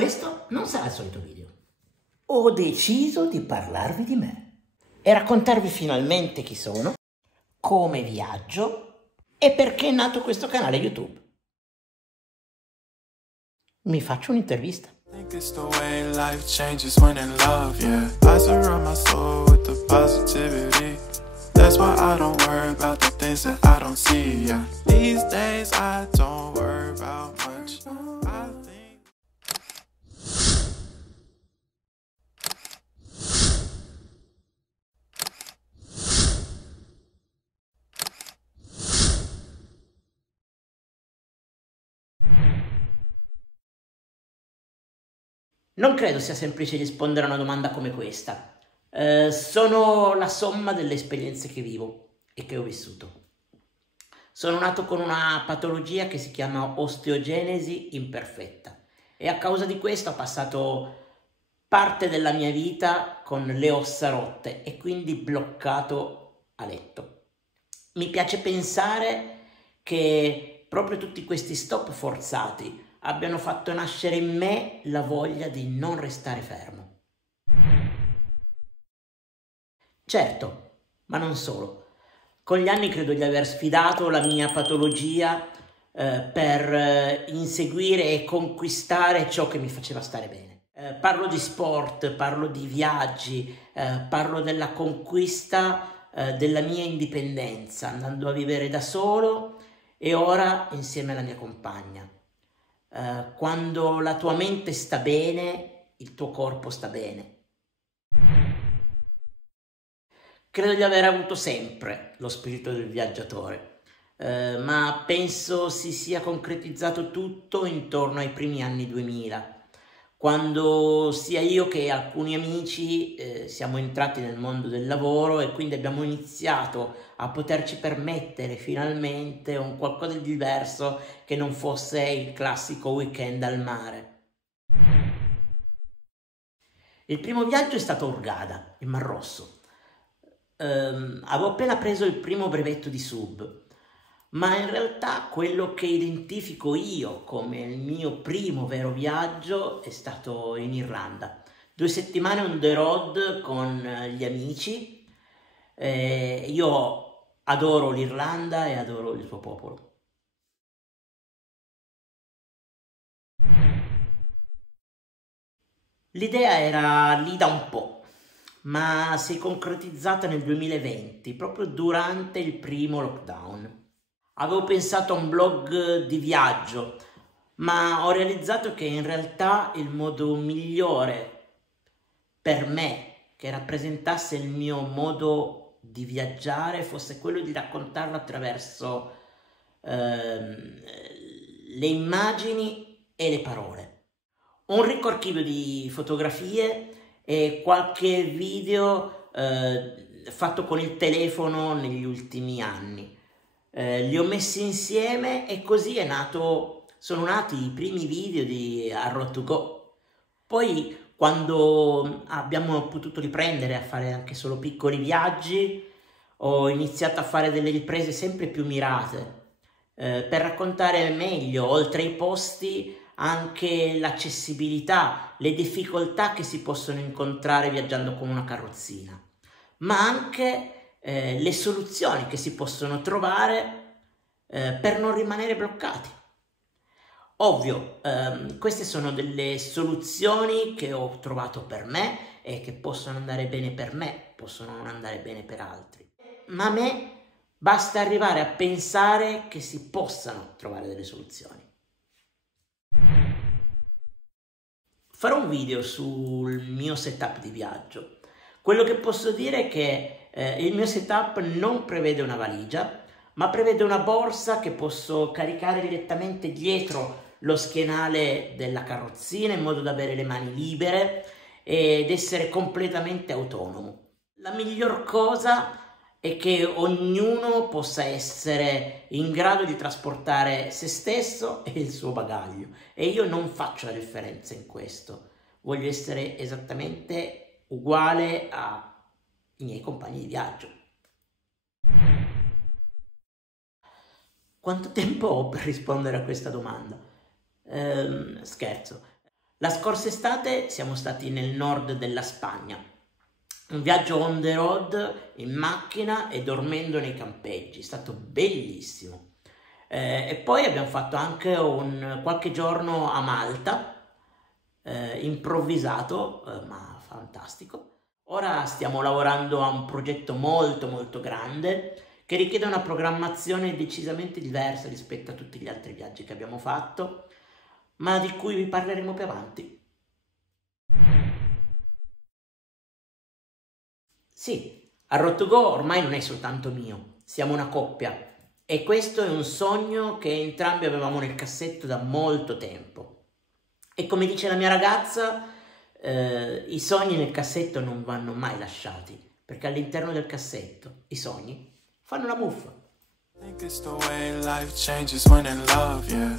Questo non sarà il solito video. Ho deciso di parlarvi di me e raccontarvi finalmente chi sono, come viaggio e perché è nato questo canale YouTube. Mi faccio un'intervista. Think it's the way life changes when in love, yeah. I surround my soul with the positivity. That's why I don't worry about the things that I don't see, yeah. These days I don't worry about much. I think Non credo sia semplice rispondere a una domanda come questa. Sono la somma delle esperienze che vivo e che ho vissuto. Sono nato con una patologia che si chiama osteogenesi imperfetta e a causa di questo ho passato parte della mia vita con le ossa rotte e quindi bloccato a letto. Mi piace pensare che proprio tutti questi stop forzati abbiano fatto nascere in me la voglia di non restare fermo. Certo, ma non solo. Con gli anni credo di aver sfidato la mia patologia per inseguire e conquistare ciò che mi faceva stare bene. Parlo di sport, parlo di viaggi, parlo della conquista della mia indipendenza, andando a vivere da solo e ora insieme alla mia compagna. Quando la tua mente sta bene, il tuo corpo sta bene. Credo di aver avuto sempre lo spirito del viaggiatore, ma penso si sia concretizzato tutto intorno ai primi anni 2000, quando sia io che alcuni amici siamo entrati nel mondo del lavoro e quindi abbiamo iniziato a poterci permettere finalmente un qualcosa di diverso che non fosse il classico weekend al mare. Il primo viaggio è stato a Hurghada, in Mar Rosso. Avevo appena preso il primo brevetto di sub, ma in realtà quello che identifico io come il mio primo vero viaggio è stato in Irlanda. 2 settimane on the road con gli amici. Io adoro l'Irlanda e adoro il suo popolo. L'idea era lì da un po', ma si è concretizzata nel 2020, proprio durante il primo lockdown. Avevo pensato a un blog di viaggio, ma ho realizzato che in realtà il modo migliore per me, che rappresentasse il mio modo di viaggiare, fosse quello di raccontarlo attraverso le immagini e le parole. Ho un ricco archivio di fotografie e qualche video fatto con il telefono negli ultimi anni. Li ho messi insieme e così sono nati i primi video di A Road to Go. Poi quando abbiamo potuto riprendere a fare anche solo piccoli viaggi, ho iniziato a fare delle riprese sempre più mirate per raccontare meglio, oltre ai posti, anche l'accessibilità, le difficoltà che si possono incontrare viaggiando con una carrozzina, ma anche le soluzioni che si possono trovare per non rimanere bloccati. Ovvio, queste sono delle soluzioni che ho trovato per me e che possono andare bene per me, possono non andare bene per altri. Ma a me basta arrivare a pensare che si possano trovare delle soluzioni. Farò un video sul mio setup di viaggio. Quello che posso dire è che il mio setup non prevede una valigia, ma prevede una borsa che posso caricare direttamente dietro lo schienale della carrozzina in modo da avere le mani libere ed essere completamente autonomo. La miglior cosa è che ognuno possa essere in grado di trasportare se stesso e il suo bagaglio e io non faccio la differenza in questo, voglio essere esattamente uguale ai miei compagni di viaggio. Quanto tempo ho per rispondere a questa domanda? Scherzo. La scorsa estate siamo stati nel nord della Spagna, un viaggio on the road in macchina e dormendo nei campeggi, è stato bellissimo. E poi abbiamo fatto anche qualche giorno a Malta, improvvisato, ma fantastico. Ora stiamo lavorando a un progetto molto molto grande che richiede una programmazione decisamente diversa rispetto a tutti gli altri viaggi che abbiamo fatto, ma di cui vi parleremo più avanti. Sì, Road2Go ormai non è soltanto mio, siamo una coppia e questo è un sogno che entrambi avevamo nel cassetto da molto tempo. E come dice la mia ragazza, i sogni nel cassetto non vanno mai lasciati, perché all'interno del cassetto i sogni fanno la muffa. I think it's the way life changes when in love, yeah.